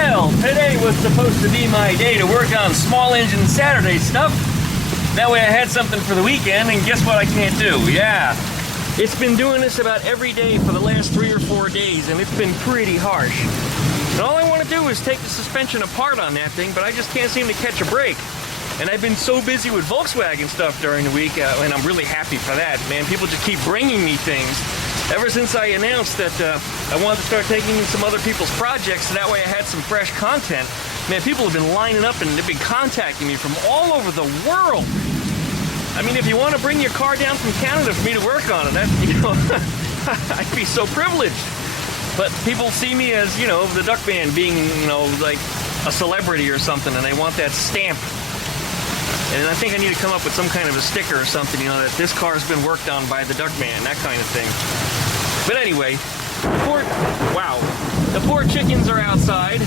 Well, today was supposed to be my day to work on small engine Saturday stuff. That way I had something for the weekend, and guess what I can't do? Yeah, it's been doing this about every day for the last 3 or 4 days, and it's been pretty harsh. And all I want to do is take the suspension apart on that thing, but I just can't seem to catch a break. And I've been so busy with Volkswagen stuff during the week, and I'm really happy for that, man. People just keep bringing me things. Ever since I announced that I wanted to start taking in some other people's projects, so that way I had some fresh content, man, people have been lining up and they've been contacting me from all over the world. I mean, if you want to bring your car down from Canada for me to work on it, that, you know, I'd be so privileged. But people see me as, you know, the Duck Band being, you know, like a celebrity or something, and they want that stamp. And I think I need to come up with some kind of a sticker or something, you know, that this car has been worked on by the Duck Man, that kind of thing. But anyway, the poor chickens are outside.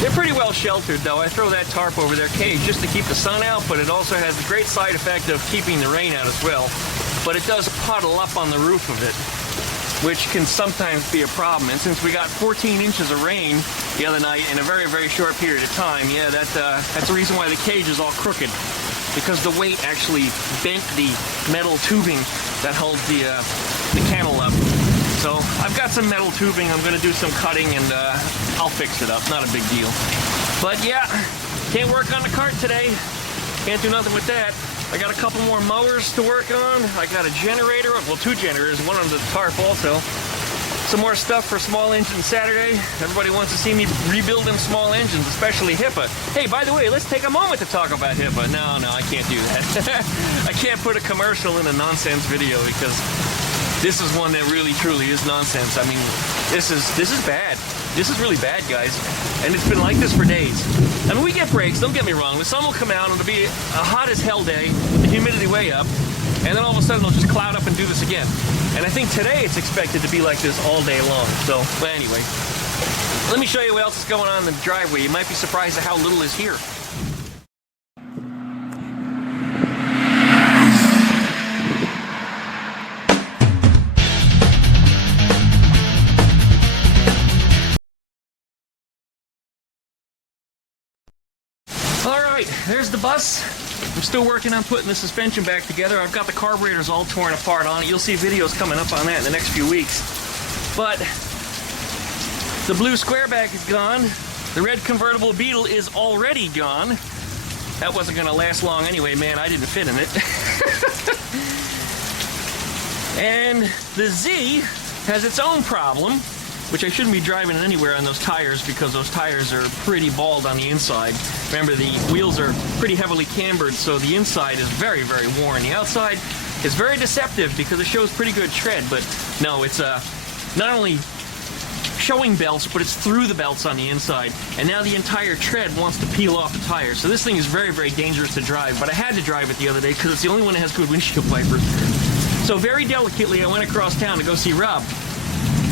They're pretty well sheltered, though. I throw that tarp over their cage just to keep the sun out, but it also has the great side effect of keeping the rain out as well. But it does puddle up on the roof of it, which can sometimes be a problem. And since we got 14 inches of rain the other night in a very, very short period of time, yeah, that's the reason why the cage is all crooked, because the weight actually bent the metal tubing that holds the kennel up. So I've got some metal tubing. I'm going to do some cutting, and I'll fix it up. Not a big deal. But yeah, can't work on the cart today. Can't do nothing with that. I got a couple more mowers to work on. I got a generator, well, 2 generators, one under the tarp also. Some more stuff for small engine Saturday. Everybody wants to see me rebuild them small engines, especially HIPAA. Hey, by the way, let's take a moment to talk about HIPAA. No, I can't do that. I can't put a commercial in a nonsense video, because this is one that really, truly is nonsense. I mean, this is bad. This is really bad, guys. And it's been like this for days. I mean, we get breaks, don't get me wrong. The sun will come out and it'll be a hot as hell day, with the humidity way up, and then all of a sudden it'll just cloud up and do this again. And I think today it's expected to be like this all day long. So, but anyway, let me show you what else is going on in the driveway. You might be surprised at how little is here. Alright, there's the bus. I'm still working on putting the suspension back together. I've got the carburetors all torn apart on it. You'll see videos coming up on that in the next few weeks. But the blue square back is gone. The red convertible Beetle is already gone. That wasn't going to last long anyway, man. I didn't fit in it. And the Z has its own problem, which I shouldn't be driving anywhere on those tires, because those tires are pretty bald on the inside. Remember, the wheels are pretty heavily cambered, so the inside is very, very worn. The outside is very deceptive because it shows pretty good tread, but no, it's not only showing belts, but it's through the belts on the inside. And now the entire tread wants to peel off the tires. So this thing is very, very dangerous to drive, but I had to drive it the other day because it's the only one that has good windshield wipers. So very delicately, I went across town to go see Rob.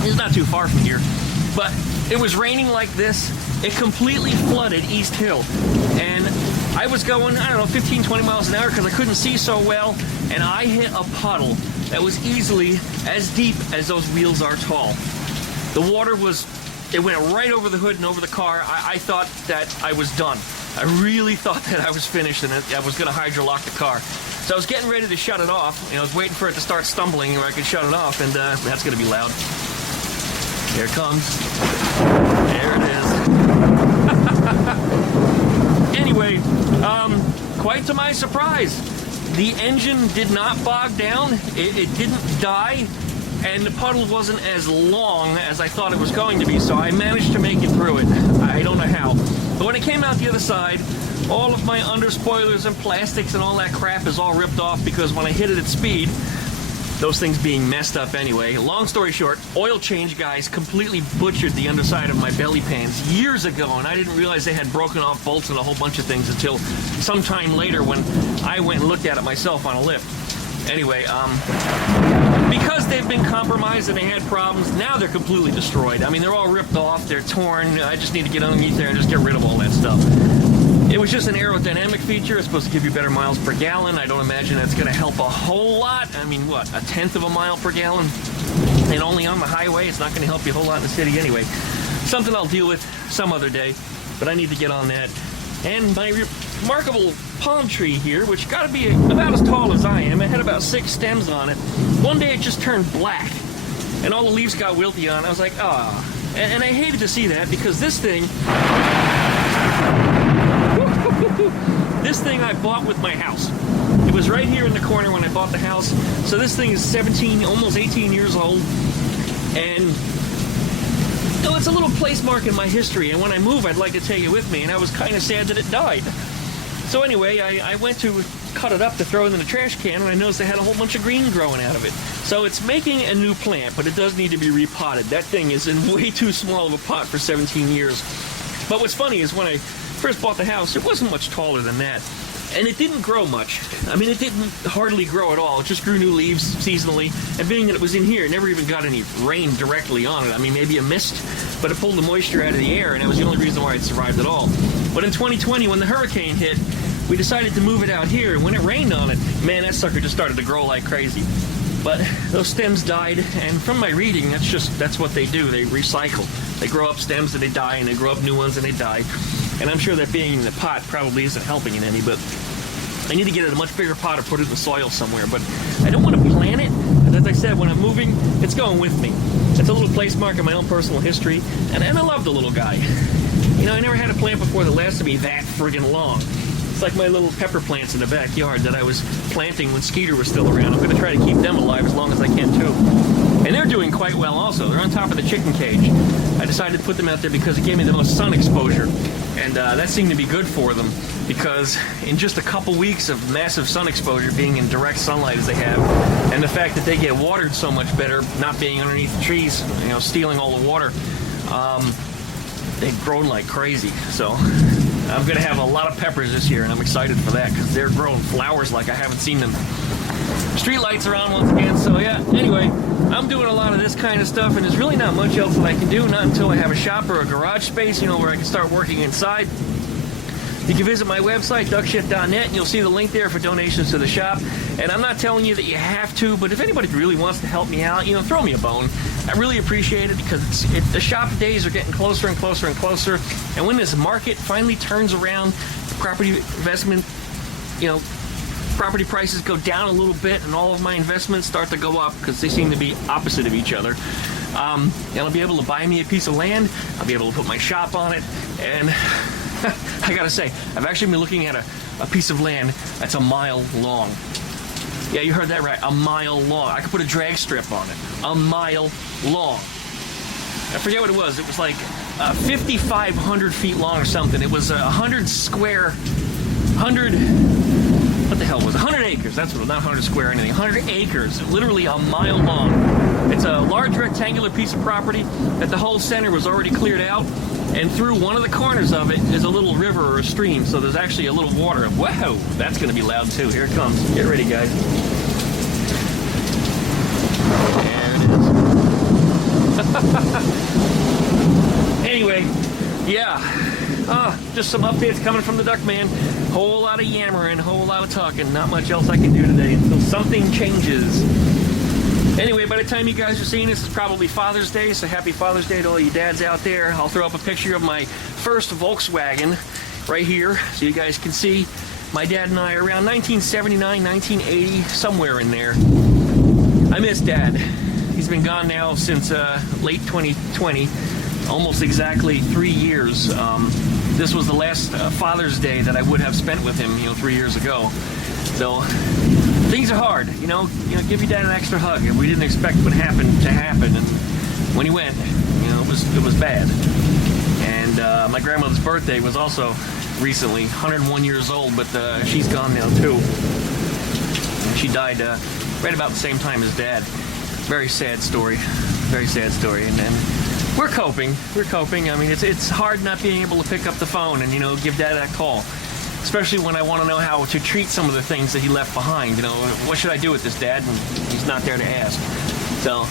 It's not too far from here, but it was raining like this. It completely flooded East Hill, and I was going, I don't know, 15, 20 miles an hour because I couldn't see so well, and I hit a puddle that was easily as deep as those wheels are tall. The water it went right over the hood and over the car. I thought that I was done. I really thought that I was finished and I was going to hydrolock the car. So I was getting ready to shut it off. You know, I was waiting for it to start stumbling where I could shut it off, and that's going to be loud. Here it comes. There it is. Anyway, quite to my surprise, the engine did not bog down. It didn't die, and the puddle wasn't as long as I thought it was going to be, so I managed to make it through it. I don't know how. But when it came out the other side, all of my under spoilers and plastics and all that crap is all ripped off, because when I hit it at speed, those things being messed up anyway. Long story short, oil change guys completely butchered the underside of my belly pans years ago, and I didn't realize they had broken off bolts and a whole bunch of things until sometime later when I went and looked at it myself on a lift. Anyway, because they've been compromised and they had problems, now they're completely destroyed. I mean, they're all ripped off, they're torn. I just need to get underneath there and just get rid of all that stuff. It was just an aerodynamic feature. It's supposed to give you better miles per gallon. I don't imagine that's going to help a whole lot. I mean, what, 1/10 of a mile per gallon? And only on the highway, it's not going to help you a whole lot in the city anyway. something I'll deal with some other day, but I need to get on that. And my remarkable palm tree here, which got to be about as tall as I am, it had about 6 stems on it. One day it just turned black, and all the leaves got wilty on it. I was like, ah. And I hated to see that, because this thing I bought with my house. It was right here in the corner when I bought the house. So this thing is 17, almost 18 years old. And so it's a little place mark in my history. And when I move, I'd like to take it with me. And I was kind of sad that it died. So anyway, I went to cut it up to throw it in the trash can, and I noticed it had a whole bunch of green growing out of it. So it's making a new plant, but it does need to be repotted. That thing is in way too small of a pot for 17 years. But what's funny is when I first bought the house, it wasn't much taller than that. And it didn't grow much. I mean, it didn't hardly grow at all. It just grew new leaves seasonally. And being that it was in here, it never even got any rain directly on it. I mean, maybe a mist, but it pulled the moisture out of the air, and that was the only reason why it survived at all. But in 2020, when the hurricane hit, we decided to move it out here. And when it rained on it, man, that sucker just started to grow like crazy. But those stems died, and from my reading, that's what they do. They recycle. They grow up stems and they die, and they grow up new ones and they die. And I'm sure that being in the pot probably isn't helping it any, but I need to get it in a much bigger pot or put it in the soil somewhere. But I don't want to plant it, and as I said, when I'm moving, it's going with me. It's a little place mark in my own personal history, and I love the little guy. You know, I never had a plant before that lasted me that friggin' long. It's like my little pepper plants in the backyard that I was planting when Skeeter was still around. I'm going to try to keep them alive as long as I can, too. And they're doing quite well also. They're on top of the chicken cage. I decided to put them out there because it gave me the most sun exposure. And that seemed to be good for them, because in just a couple weeks of massive sun exposure, being in direct sunlight as they have, and the fact that they get watered so much better, not being underneath the trees, you know, stealing all the water, they've grown like crazy. So I'm going to have a lot of peppers this year, and I'm excited for that, because they're growing flowers like I haven't seen them. Street lights are on once again, so yeah, anyway, I'm doing a lot of this kind of stuff, and there's really not much else that I can do, not until I have a shop or a garage space, you know, where I can start working inside. You can visit my website, duckshit.net, and you'll see the link there for donations to the shop. And I'm not telling you that you have to, but if anybody really wants to help me out, you know, throw me a bone. I really appreciate it, because the shop days are getting closer and closer and closer. And when this market finally turns around, the property investment, you know, property prices go down a little bit, and all of my investments start to go up, because they seem to be opposite of each other. And I'll be able to buy me a piece of land. I'll be able to put my shop on it, and I gotta say, I've actually been looking at a piece of land that's a mile long. Yeah, you heard that right, a mile long. I could put a drag strip on it. A mile long. I forget what it was. It was like 5,500 feet long or something. It was 100 square, 100, what the hell was it? 100 acres. That's what it was, not 100 square or anything. 100 acres, literally a mile long. It's a large rectangular piece of property that the whole center was already cleared out. And through one of the corners of it is a little river or a stream, so there's actually a little water. Whoa, that's going to be loud too. Here it comes. Get ready, guys. There it is. Anyway, yeah. Just some updates coming from the Duckman. Whole lot of yammering, whole lot of talking. Not much else I can do today until something changes. Anyway, by the time you guys are seeing this, it's probably Father's Day, so happy Father's Day to all you dads out there. I'll throw up a picture of my first Volkswagen right here, so you guys can see. My dad and I are around 1979, 1980, somewhere in there. I miss Dad. He's been gone now since late 2020, almost exactly 3 years. This was the last Father's Day that I would have spent with him, 3 years ago. So things are hard, you know, give your dad an extra hug, and we didn't expect what happened to happen, and when he went, it was bad. And my grandmother's birthday was also recently, 101 years old, but she's gone now too. And she died right about the same time as Dad. Very sad story, and we're coping. I mean, it's hard not being able to pick up the phone and, give Dad that call. Especially when I want to know how to treat some of the things that he left behind. What should I do with this, Dad? And he's not there to ask. So,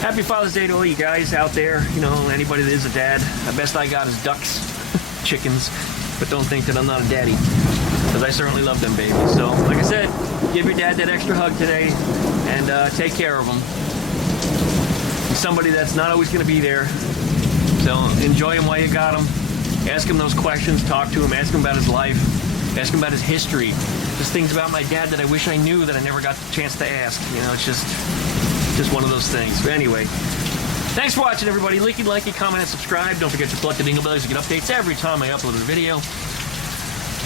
happy Father's Day to all you guys out there. Anybody that is a dad. The best I got is ducks, chickens. But don't think that I'm not a daddy, because I certainly love them babies. So, like I said, give your dad that extra hug today, and take care of him. He's somebody that's not always going to be there. So enjoy him while you got him. Ask him those questions, talk to him, ask him about his life, ask him about his history. Just things about my dad that I wish I knew that I never got the chance to ask. You know, it's just one of those things. But anyway, thanks for watching, everybody. Like it, comment, and subscribe. Don't forget to select the dingle bells to get updates every time I upload a video.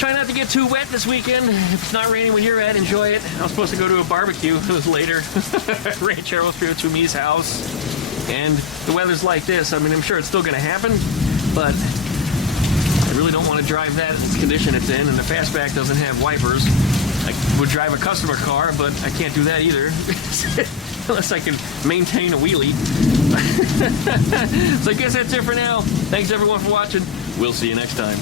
Try not to get too wet this weekend. If it's not raining when you're at, enjoy it. I was supposed to go to a barbecue. It was later. Ranchero Spirito Me's house. And the weather's like this. I mean, I'm sure it's still going to happen, but I really don't want to drive that in the condition it's in, and the fastback doesn't have wipers. I would drive a customer car, but I can't do that either. Unless I can maintain a wheelie. So I guess that's it for now. Thanks everyone for watching. We'll see you next time.